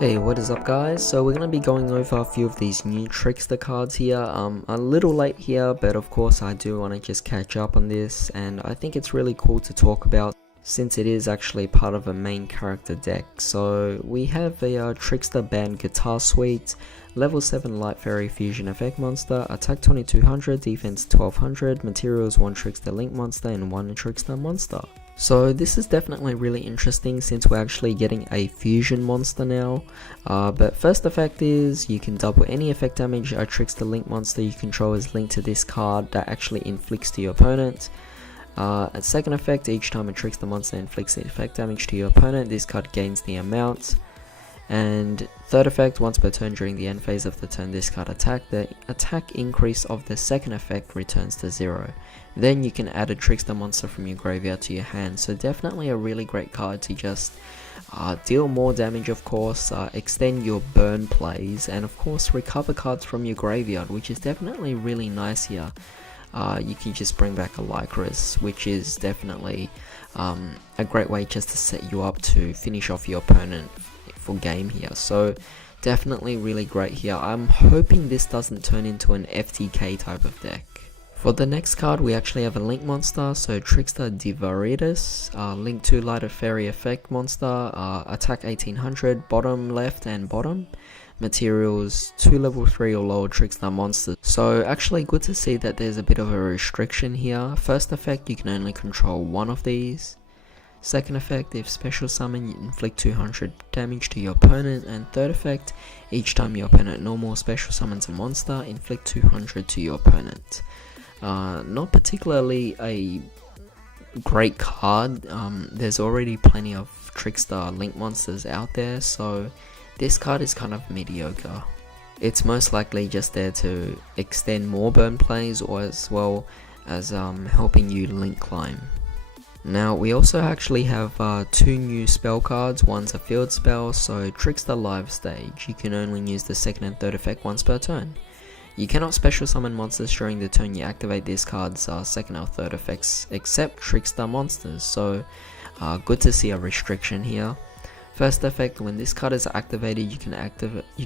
Hey, what is up guys? So we're going to be going over a few of these new Trickster cards here. A little late here, but of course I do want to just catch up on this, and I think it's really cool to talk about since it is actually part of a main character deck. So we have a Trickster Band Guitar Suite, level 7 Light Fairy Fusion Effect Monster, attack 2200, defense 1200, materials 1 Trickster Link Monster and 1 Trickster Monster. So this is definitely really interesting since we're actually getting a fusion monster now. But first effect is you can double any effect damage a Trickster Link monster you control is linked to this card that actually inflicts to your opponent. At second effect, each time a Trickster monster inflicts effect damage to your opponent, this card gains the amount. And third effect, once per turn during the end phase of the turn this card attack, the attack increase of the second effect returns to 0. Then you can add a Trickster monster from your graveyard to your hand, so definitely a really great card to just deal more damage, of course, extend your burn plays, and of course recover cards from your graveyard, which is definitely really nice here. You can just bring back a Lycris, which is definitely a great way just to set you up to finish off your opponent for game here. So definitely really great here. I'm hoping this doesn't turn into an FTK type of deck. For the next card, we actually have a Link monster, so Trickster Divaritus, Link 2 Lighter Fairy Effect monster, attack 1800, bottom left and bottom, materials 2 level 3 or lower Trickster monsters. So actually good to see that there's a bit of a restriction here. First effect, you can only control one of these. Second effect, if special summon, you inflict 200 damage to your opponent, and third effect, each time your opponent normal special summons a monster, inflict 200 to your opponent. Not particularly a great card. There's already plenty of Trickster Link monsters out there, so this card is kind of mediocre. It's most likely just there to extend more burn plays, or as well as helping you link climb. Now we also actually have 2 new spell cards. One's a field spell, so Trickster Live Stage. You can only use the second and third effect once per turn. You cannot special summon monsters during the turn you activate this card's second or third effects except Trickster monsters, so good to see a restriction here. First effect, when this card is activated, you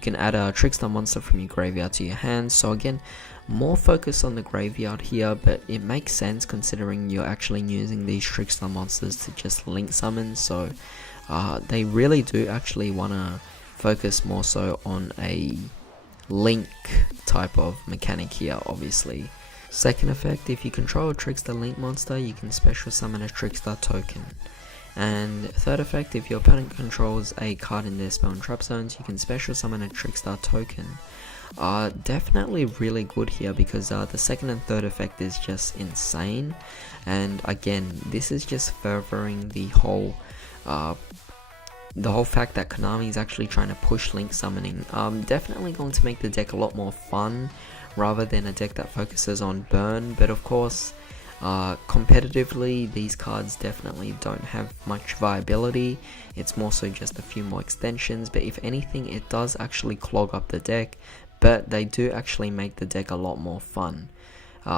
can add a Trickster monster from your graveyard to your hand. So again, more focus on the graveyard here, but it makes sense considering you're actually using these Trickster monsters to just link summon. So they really do actually want to focus more so on a link type of mechanic here, obviously. Second effect, if you control a Trickster Link monster, you can special summon a Trickstar token. And third effect, if your opponent controls a card in their spell and trap zones, you can special summon a Trickstar token. Definitely really good here because the second and third effect is just insane, and again this is just furthering the whole fact that Konami is actually trying to push link summoning. Definitely going to make the deck a lot more fun rather than a deck that focuses on burn, but of course competitively these cards definitely don't have much viability. It's more so just a few more extensions, but if anything it does actually clog up the deck, but they do actually make the deck a lot more fun.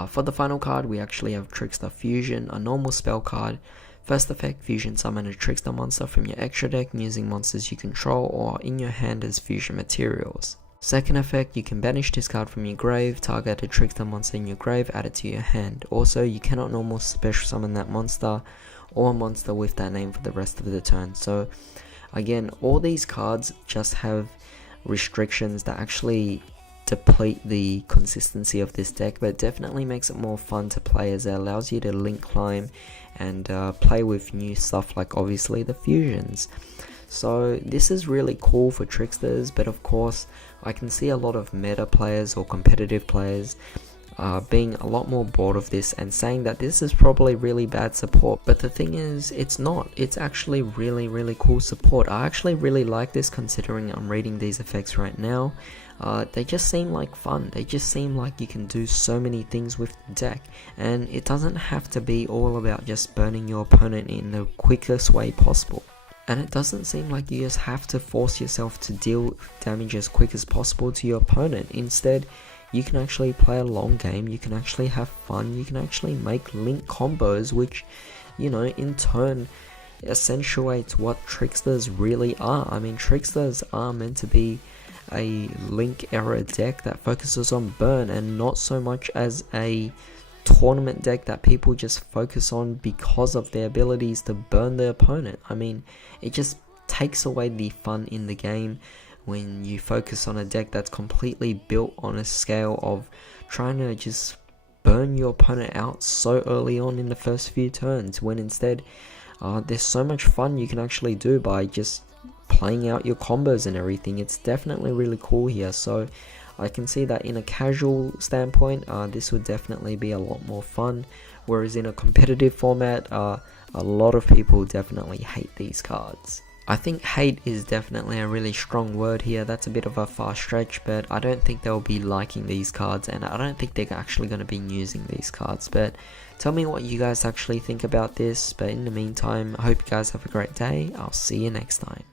For the final card, we actually have Trickster Fusion, a normal spell card. First effect, fusion summon a Trickster monster from your extra deck using monsters you control or in your hand as fusion materials. Second effect, you can banish this card from your grave, target a Trickster monster in your grave, add it to your hand. Also, you cannot normal special summon that monster or a monster with that name for the rest of the turn. So again, all these cards just have restrictions that actually deplete the consistency of this deck, but it definitely makes it more fun to play as it allows you to link climb and play with new stuff like obviously the fusions. So this is really cool for Tricksters, but of course I can see a lot of meta players or competitive players being a lot more bored of this and saying that this is probably really bad support, but the thing is it's not. It's actually really cool support. I actually really like this considering I'm reading these effects right now. They just seem like fun. They just seem like you can do so many things with the deck, and it doesn't have to be all about just burning your opponent in the quickest way possible. And it doesn't seem like you just have to force yourself to deal damage as quick as possible to your opponent. Instead, you can actually play a long game, you can actually have fun, you can actually make link combos, which, you know, in turn accentuates what Trickstars really are. I mean, Trickstars are meant to be a Link era deck that focuses on burn, and not so much as a tournament deck that people just focus on because of their abilities to burn their opponent. I mean, it just takes away the fun in the game when you focus on a deck that's completely built on a scale of trying to just burn your opponent out so early on in the first few turns, when instead there's so much fun you can actually do by just playing out your combos and everything. It's definitely really cool here. So I can see that in a casual standpoint, this would definitely be a lot more fun, whereas in a competitive format, a lot of people definitely hate these cards. I think hate is definitely a really strong word here. That's a bit of a far stretch, but I don't think they'll be liking these cards, and I don't think they're actually going to be using these cards. But tell me what you guys actually think about this. But in the meantime, I hope you guys have a great day. I'll see you next time.